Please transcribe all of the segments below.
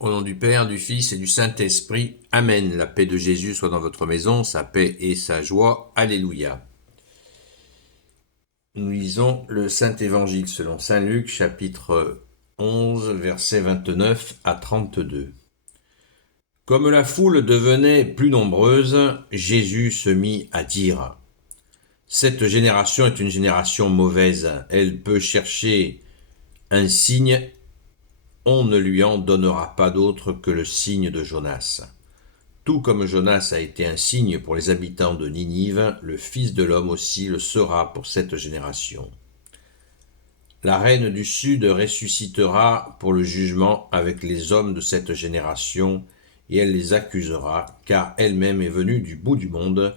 Au nom du Père, du Fils et du Saint-Esprit. Amen. La paix de Jésus soit dans votre maison, sa paix et sa joie. Alléluia. Nous lisons le Saint-Évangile selon Saint Luc, chapitre 11, versets 29 à 32. Comme la foule devenait plus nombreuse, Jésus se mit à dire : « Cette génération est une génération mauvaise. Elle peut chercher un signe. On ne lui en donnera pas d'autre que le signe de Jonas. Tout comme Jonas a été un signe pour les habitants de Ninive, le Fils de l'homme aussi le sera pour cette génération. La reine du Sud ressuscitera pour le jugement avec les hommes de cette génération, et elle les accusera, car elle-même est venue du bout du monde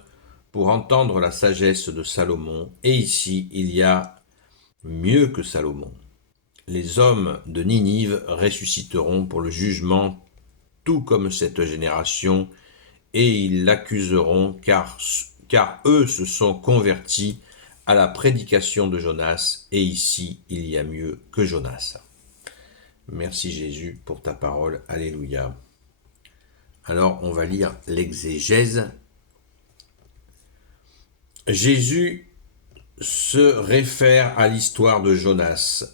pour entendre la sagesse de Salomon, et ici il y a mieux que Salomon. Les hommes de Ninive ressusciteront pour le jugement, tout comme cette génération, et ils l'accuseront, car eux se sont convertis à la prédication de Jonas, et ici il y a mieux que Jonas. Merci Jésus pour ta parole, alléluia. Alors on va lire l'exégèse. Jésus se réfère à l'histoire de Jonas.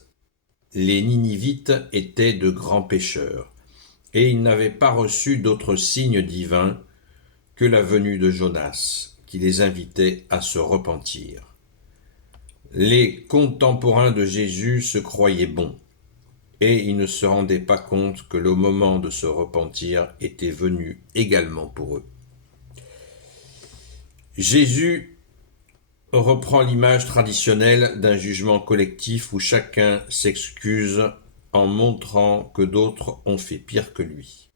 Les Ninivites étaient de grands pécheurs, et ils n'avaient pas reçu d'autre signe divin que la venue de Jonas, qui les invitait à se repentir. Les contemporains de Jésus se croyaient bons, et ils ne se rendaient pas compte que le moment de se repentir était venu également pour eux. Jésus reprend l'image traditionnelle d'un jugement collectif où chacun s'excuse en montrant que d'autres ont fait pire que lui.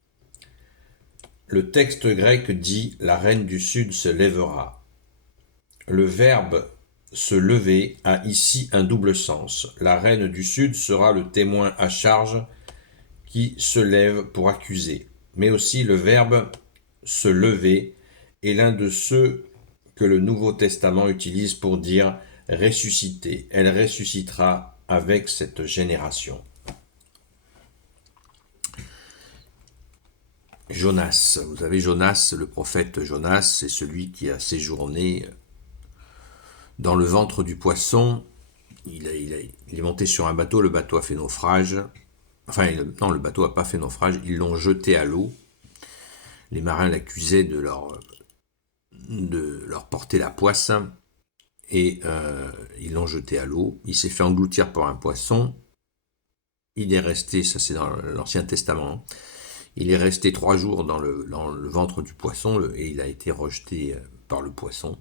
Le texte grec dit « la reine du Sud se lèvera ». Le verbe « se lever » a ici un double sens. La reine du Sud sera le témoin à charge qui se lève pour accuser. Mais aussi le verbe « se lever » est l'un de ceux que le Nouveau Testament utilise pour dire « ressusciter ». Elle ressuscitera avec cette génération. Jonas, vous savez, Jonas, le prophète Jonas, c'est celui qui a séjourné dans le ventre du poisson. Il est monté sur un bateau, le bateau a fait naufrage. Enfin, non, le bateau n'a pas fait naufrage, ils l'ont jeté à l'eau. Les marins l'accusaient de leur porter la poisse, et ils l'ont jeté à l'eau. Il s'est fait engloutir par un poisson. Il est resté, ça c'est dans l'Ancien Testament, il est resté 3 jours dans le ventre du poisson, et il a été rejeté par le poisson.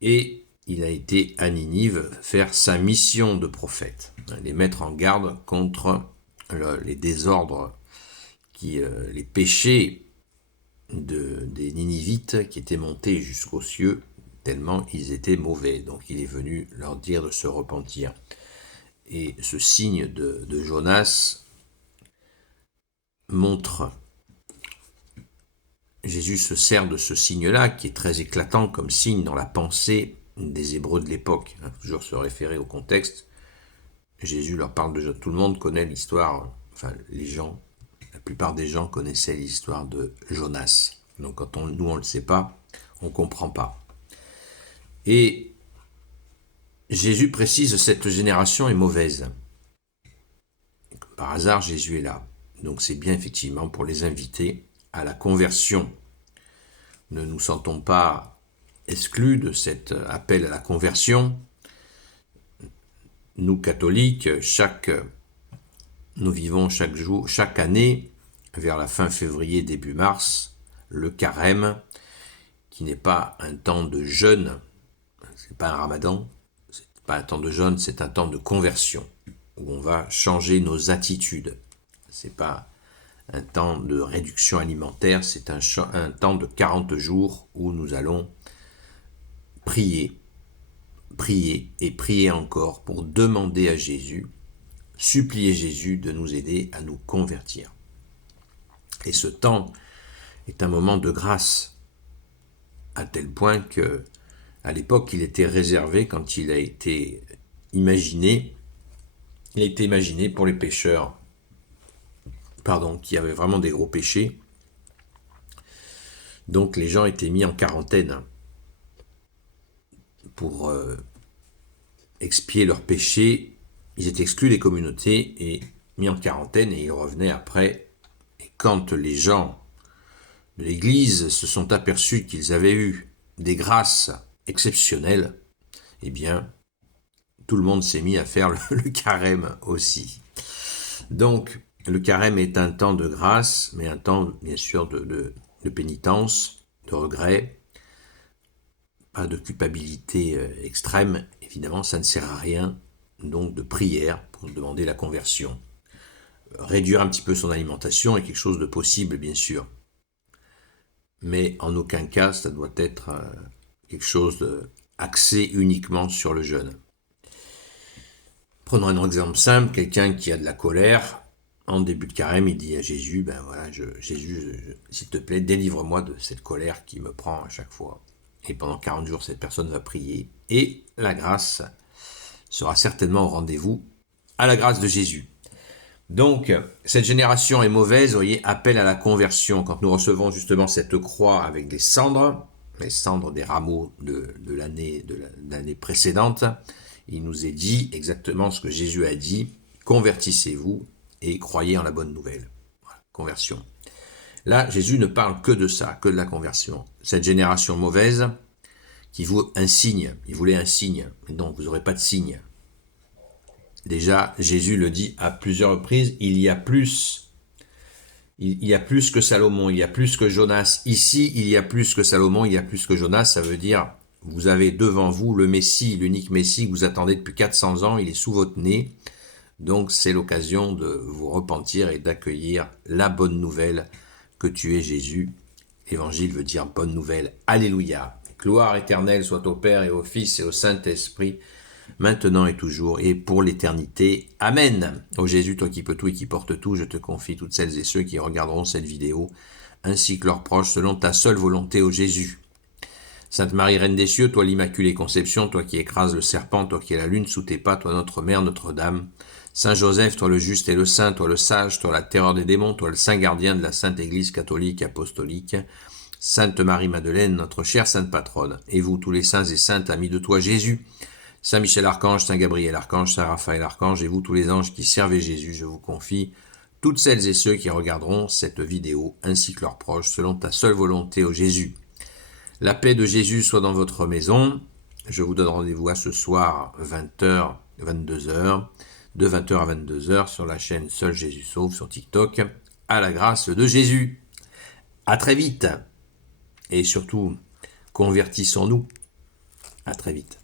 Et il a été à Ninive faire sa mission de prophète, les mettre en garde contre les désordres, les péchés des Ninivites qui étaient montés jusqu'aux cieux, tellement ils étaient mauvais. Donc il est venu leur dire de se repentir. Et ce signe de Jonas montre, Jésus se sert de ce signe-là, qui est très éclatant comme signe dans la pensée des Hébreux de l'époque. Toujours se référer au contexte. Jésus leur parle de... Tout le monde connaît l'histoire, enfin les gens, la plupart des gens connaissaient l'histoire de Jonas. Donc quand nous on ne le sait pas, on ne comprend pas. Et Jésus précise, cette génération est mauvaise. Par hasard, Jésus est là. Donc c'est bien effectivement pour les inviter à la conversion. Ne nous sentons pas exclus de cet appel à la conversion. Nous catholiques, nous vivons chaque année, vers la fin février, début mars, le carême, qui n'est pas un temps de jeûne, c'est pas un ramadan, c'est pas un temps de jeûne, c'est un temps de conversion, où on va changer nos attitudes. C'est pas un temps de réduction alimentaire, c'est un temps de 40 jours où nous allons prier et prier encore pour demander à Jésus, supplier Jésus de nous aider à nous convertir. Et ce temps est un moment de grâce, à tel point que, à l'époque, il était réservé, quand il a été imaginé pour les pécheurs, qui avaient vraiment des gros péchés. Donc les gens étaient mis en quarantaine pour expier leurs péchés. Ils étaient exclus des communautés et mis en quarantaine et ils revenaient après. Et quand les gens de l'Église se sont aperçus qu'ils avaient eu des grâces exceptionnelles, eh bien, tout le monde s'est mis à faire le carême aussi. Donc, le carême est un temps de grâce, mais un temps, bien sûr, de pénitence, de regret, pas de culpabilité extrême. Évidemment, ça ne sert à rien, donc de prière pour demander la conversion. Réduire un petit peu son alimentation est quelque chose de possible, bien sûr. Mais en aucun cas, ça doit être quelque chose axé uniquement sur le jeûne. Prenons un exemple simple, quelqu'un qui a de la colère, en début de carême, il dit à Jésus, ben voilà, Jésus, s'il te plaît, délivre-moi de cette colère qui me prend à chaque fois. Et pendant 40 jours, cette personne va prier, et la grâce sera certainement au rendez-vous à la grâce de Jésus. Donc, cette génération est mauvaise, vous voyez, appel à la conversion. Quand nous recevons justement cette croix avec des cendres, les cendres des rameaux de l'année précédente, il nous est dit exactement ce que Jésus a dit, convertissez-vous et croyez en la bonne nouvelle. Voilà, conversion. Là, Jésus ne parle que de ça, que de la conversion. Cette génération mauvaise qui veut un signe, il voulait un signe, donc vous n'aurez pas de signe. Déjà, Jésus le dit à plusieurs reprises, il y a plus que Salomon, il y a plus que Jonas. Ici, il y a plus que Salomon, il y a plus que Jonas, ça veut dire, vous avez devant vous le Messie, l'unique Messie que vous attendez depuis 400 ans, il est sous votre nez. Donc c'est l'occasion de vous repentir et d'accueillir la bonne nouvelle que tu es Jésus. L'évangile veut dire bonne nouvelle. Alléluia. Gloire éternelle soit au Père et au Fils et au Saint-Esprit, maintenant et toujours, et pour l'éternité. Amen. Ô Jésus, toi qui peux tout et qui portes tout, je te confie toutes celles et ceux qui regarderont cette vidéo, ainsi que leurs proches, selon ta seule volonté, ô Jésus. Sainte Marie, Reine des cieux, toi l'Immaculée Conception, toi qui écrases le serpent, toi qui es la lune sous tes pas, toi notre Mère, Notre-Dame. Saint Joseph, toi le juste et le saint, toi le sage, toi la terreur des démons, toi le saint gardien de la Sainte Église catholique apostolique. Sainte Marie-Madeleine, notre chère sainte patronne, et vous tous les saints et saintes amis de toi Jésus, Saint Michel Archange, Saint Gabriel Archange, Saint Raphaël Archange, et vous tous les anges qui servez Jésus, je vous confie toutes celles et ceux qui regarderont cette vidéo, ainsi que leurs proches, selon ta seule volonté, ô Jésus. La paix de Jésus soit dans votre maison. Je vous donne rendez-vous à ce soir, 20h, 22h, de 20h à 22h, sur la chaîne Seul Jésus Sauve, sur TikTok, à la grâce de Jésus. À très vite. Et surtout, convertissons-nous. À très vite.